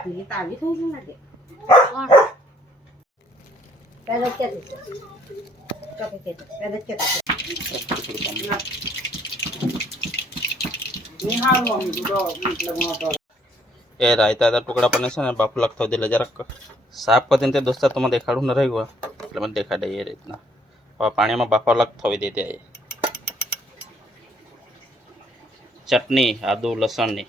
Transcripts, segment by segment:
હા એ તાવી થઈ છે લાગે કોણ પહેલા જ કહેતી છે ચોકે કહેતી પહેલા જ કહેતી એ રાયતા હતા ટુકડા પણ છે ને બાપુ લખતો દિલે જરાક સાફ કરીને તે દોસ્તાર તમને દેખાડું ન રહ્યું હોય એટલે મને દેખાડે એ રીતના હવે પાણીમાં બાફા લખ થવી દે ત્યાં ચટણી આદુ લસણની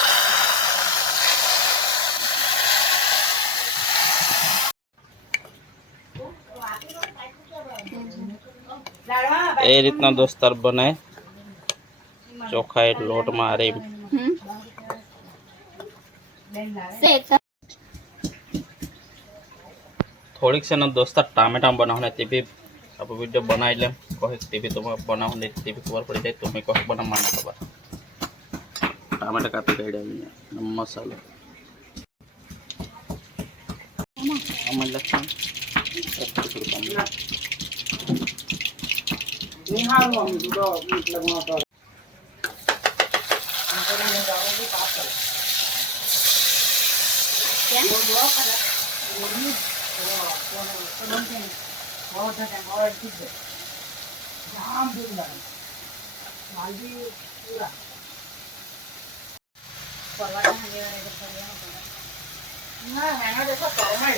એ રીતના દોસ્તાર બને ચોખા એ લોટમાં હારી હમ શેક થોડીક છે ને દોસ્તાર ટામેટા બનાવવાના તે બી આપણે વિડીયો બનાવી લે કહે તે બી તમે બનાવો ને તે બી ખબર પડી જાય તમે કહો બનાવવા ના ખબર ટામેટા કાપી કાઢ્યા ಪರ್ವಾಡ ಹಂಗೆ ಪರ್ವಾಡ ನಾ ಹೆಂಗ ಪರ್ವಾಡ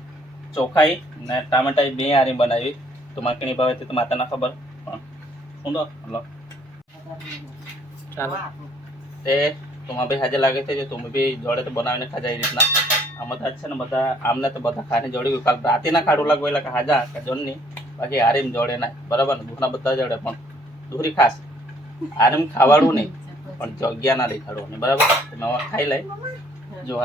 ચોખાઈ ને ટામેટા બે આરી બનાવી. તો માકણી ભાવે તે તો માતાના ખબર. પણ શું લો. ચાલો. તે તમારે ભાઈ હાજર લાગે છે તમે બી જોડે તો બનાવીને ખાજા એ રીતના. આમાં તો છે ને બધા આમને તો બધા ખાને જોડી કાલ રાતે ના ખાડું લાગુ એટલે કે હાજા કે જોડની બાકી આરીમ જોડે ના. બરાબર ને? દૂરના બધા જોડે પણ. દૂરી ખાસ. આરીમ ખાવાડું નહીં પણ જગ્યા ના દેખાડવું બરાબર? તમે હવે ખાઈ લઈ જો.